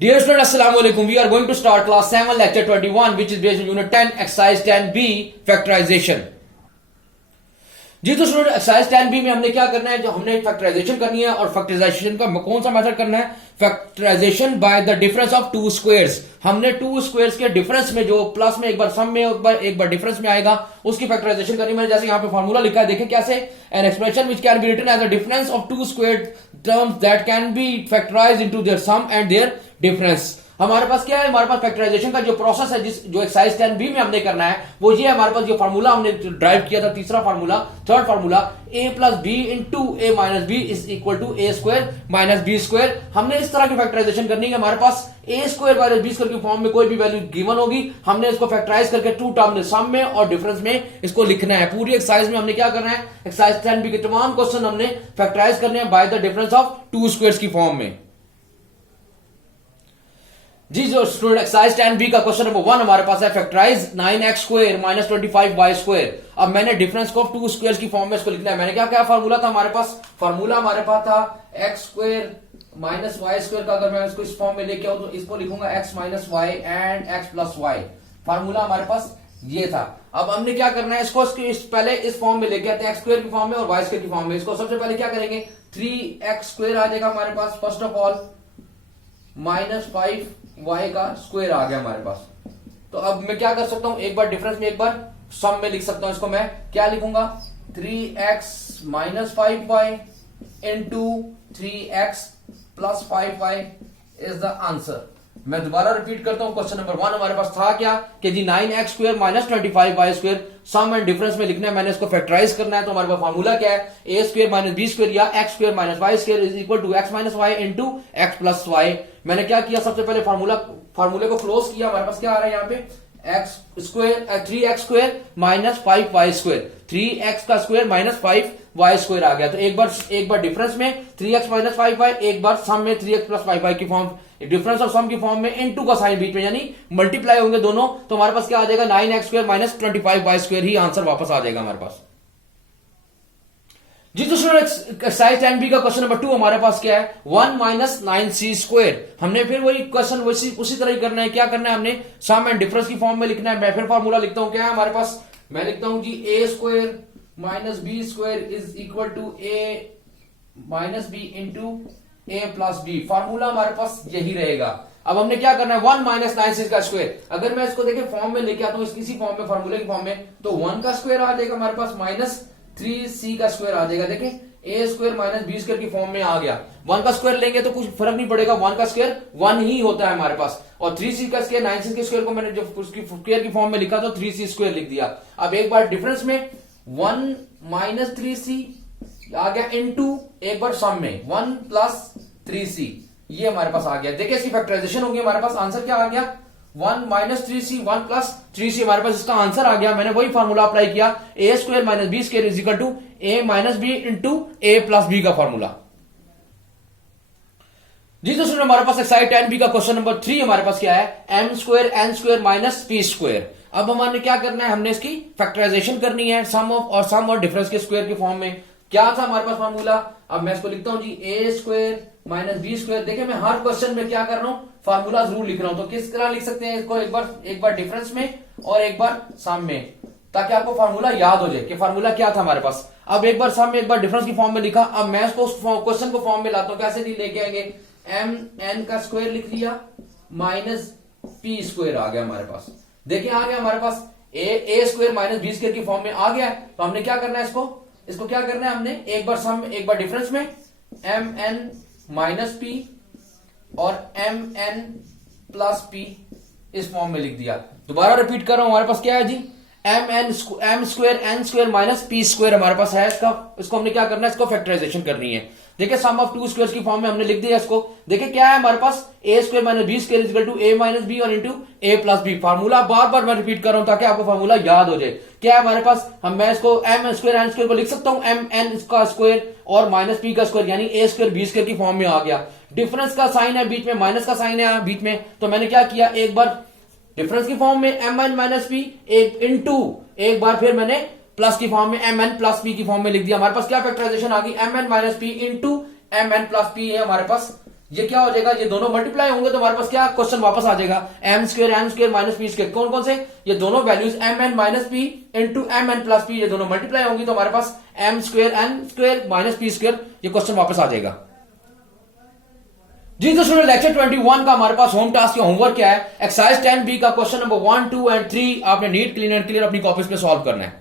Dear students, Assalamu alaikum. We are going to start class 7 lecture 21 which is based on unit 10 exercise 10b factorization. जी तो student exercise 10b में हमने क्या करना है, जो हमने फैक्टराइजेशन करनी है और फैक्टराइजेशन का कौन सा मेथड करना है, factorization by the difference of two squares. हमने टू स्क्वायर्स के डिफरेंस में जो प्लस में एक बार सम में एक बार डिफरेंस में आएगा उसकी फैक्टराइजेशन करनी है। जैसे यहाँ पे फॉर्मूला लिखा है, देखें कैसे, an expression which can be written as the difference of two squared terms that can be factorized into their sum and their difference. हमारे पास क्या है, हमारे पास फैक्टराइजेशन का जो प्रोसेस है, जो एक्सरसाइज 10b में हमने करना है वो ये है। हमारे पास जो फार्मूला हमने ड्राइव किया था, तीसरा formula, third formula, a plus B into A minus B is equal to A square minus B square. हमने इस तरह की फैक्टराइजेशन करनी है। हमारे पास A square minus B square की फॉर्म में कोई भी वैल्यू गिवन होगी, हमने इसको फैक्टराइज करके टू टर्म में, सम में और डिफरेंस में इसको लिखना है। पूरी एक्सरसाइज में हमने क्या करना है, एक्सरसाइज 10b के तमाम क्वेश्चन हमने फैक्टराइज करने हैं bye the difference of two squares की फॉर्म में। जी जो स्टूडेंट एक्सरसाइज 10b का क्वेश्चन नंबर 1 हमारे पास है, factorise 9x square minus 25y square. अब मैंने डिफरेंस को टू स्क्वायर्स की फॉर्म में इसको लिखना है। मैंने क्या क्या फार्मूला था हमारे पास, फार्मूला हमारे पास था x square minus Y square का। अगर मैं इसको इस फॉर्म में लेके आऊं तो इसको लिखूंगा x minus Y and x plus Y. Formula हमारे पास ये था। अब हमने क्या करना है, इसको पहले इस फॉर्म में लेके आते हैं, एक्स स्क्वायर की फॉर्म में और वाई स्क्वायर की फॉर्म में। इसको सबसे पहले क्या करेंगे, 3x स्क्वायर आ जाएगा हमारे पास first of all, minus 5y का स्क्वायर आ गया हमारे पास। तो अब मैं क्या कर सकता हूं, एक बार डिफरेंस में एक बार सम में लिख सकता हूं। इसको मैं क्या लिखूंगा, 3x minus 5y into 3x plus 5y is the answer. मैं दोबारा रिपीट करता हूं, क्वेश्चन नंबर 1 हमारे पास था क्या कि जी 9x square minus 25y square sum and difference में लिखना है, मैंने इसको फैक्टराइज करना है। तो हमारे पास फार्मूला क्या है, A square minus B square या X square minus Y square is equal to X minus Y into X plus Y. मैंने क्या किया, सबसे पहले फार्मूले को क्लोज किया। हमारे पास क्या आ रहा है यहाँ पे, x square 3x square minus 5y square, 3x का स्क्वायर माइनस 5y स्क्वायर आ गया। तो एक बार डिफरेंस में 3x माइनस 5y, एक बार सम में 3x प्लस 5y की फॉर्म, डिफरेंस और सम की फॉर्म में इनटू का साइन बीच में, यानी मल्टीप्लाई होंगे दोनों। तो हमारे पास क्या आ जाएगा, 9x square minus 25y square ही आंसर वापस आ जाएगा हमारे पास। जी तो एक्सरसाइज 10b का क्वेश्चन नंबर 2 हमारे पास क्या है, 1 माइनस 9c स्क्वायर। हमने फिर वही क्वेश्चन उसी तरह ही करना है। क्या करना है, हमने सम एंड डिफरेंस की फॉर्म में लिखना है। मैं फिर फॉर्मूला लिखता हूं, क्या है हमारे पास, मैं लिखता हूं जी a square minus B square is equal to a minus B into a plus B. Formula हमारे पास यही रहेगा। अब हमने क्या करना है, 1 माइनस 9c का स्क्वायर, अगर मैं इसको देखें फॉर्म में लेके आता हूं इसी फॉर्म में, फार्मूले की फॉर्म में, तो 1 का स्क्वायर आ जाएगा हमारे पास माइनस 3c का स्क्वायर आ जाएगा। देखें a square minus B square की फॉर्म में आ गया। 1 का स्क्वायर लेंगे तो कुछ फर्क नहीं पड़ेगा, 1 का स्क्वायर 1 ही होता है हमारे पास। और 3c का स्क्वायर, 9c के स्क्वायर को मैंने जब उसकी स्क्वायर की फॉर्म में लिखा तो 3c स्क्वायर लिख दिया। अब एक बार डिफरेंस में 1 माइनस 3c आ गया इंटू एक बार सम में 1 प्लस 3c, ये हमारे पास आ गया। देखिए इसकी फैक्टराइजेशन होगी, हमारे पास आंसर क्या आ गया, 1 माइनस 3c 1 प्लस 3c, हमारे पास इसका आंसर आ गया। मैंने वही फार्मूला अप्लाई किया, A square minus B square is equal to A minus B into A plus B का फार्मूला। जी तो सुनो, हमारे पास एक्सरसाइज 10b का क्वेश्चन नंबर 3 हमारे पास क्या है, m square N square minus P square. अब हमारे क्या करना है, हमने इसकी फैक्टराइजेशन करनी है सम और डिफरेंस के स्क्वायर की फॉर्म में। क्या था हमारे पास फार्मूला, अब मैं इसको लिखता हूं जी ए स्क्वायर माइनस बी स्क्वायर। देखिए मैं हर क्वेश्चन में क्या कर रहा हूं, फार्मूला जरूर लिख रहा हूं। तो किस तरह लिख सकते हैं इसको, एक बार डिफरेंस में और एक बार सम में, ताकि आपको फार्मूला याद हो जाए कि फार्मूला क्या था हमारे पास। अब एक बार सम में एक बार डिफरेंस की फॉर्म में लिखा। अब मैं इसको क्वेश्चन को फॉर्म में लाता हूं, कैसे नहीं लेके आएंगे, एम एन का स्क्वायर लिख लिया माइनस पी स्क्वायर आ गया हमारे पास। देखिए आ गया हमारे पास A square minus B square की फॉर्म में आ गया। तो हमने क्या करना है, इसको क्या करना है, हमने एक बार सम एक बार डिफरेंस में एम एन माइनस पी और एम एन प्लस पी इस फॉर्म में लिख दिया। दोबारा रिपीट कर रहा हूं, हमारे पास क्या है जी, M square N square minus P square हमारे पास है। इसको हमने क्या करना है, इसको फैक्टराइजेशन करनी है। देखिए सम ऑफ टू स्क्वायर्स की फॉर्म में हमने लिख दिया इसको। देखिए क्या है हमारे पास, A square minus B square is equal to A minus B और into A plus B. Formula बार बार मैं रिपीट कर रहा हूं ताकि आपको फार्मूला याद हो जाए। क्या है हमारे पास, मैं इसको एम स्क्वायर एन स्क्वायर को लिख सकता हूं एम एन का स्क्वायर और माइनस पी का स्क्वायर, यानी ए स्क्वायर बी स्क्वायर की फॉर्म में आ गया। डिफरेंस का साइन है बीच में, माइनस का साइन है बीच में, तो मैंने क्या किया, एक बार डिफरेंस की फॉर्म में M N minus P into एक बार फिर मैंने प्लस की फॉर्म में एम एन प्लस पी की फॉर्म में लिख दिया। हमारे पास क्या फैक्टराइजेशन आ गई, M N minus P into M N plus P है हमारे पास ये क्या हो जाएगा, ये दोनों मल्टीप्लाई होंगे तो हमारे पास क्या क्वेश्चन वापस आ जाएगा, M square minus P square. कौन कौन से, ये दोनों values M N minus P into M N plus P, ये दोनों मल्टीप्लाई होंगी तो हमारे पास M square minus P square, ये क्वेश्चन वापस आ जाएगा। जी तो स्टूडेंट लेक्चर 21 का हमारे पास होम टास्क या होमवर्क क्या है, एक्सरसाइज 10B का क्वेश्चन नंबर 1, 2 एंड 3 आपने नीट क्लीन एंड क्लियर अपनी कॉपीज पे सॉल्व करना है।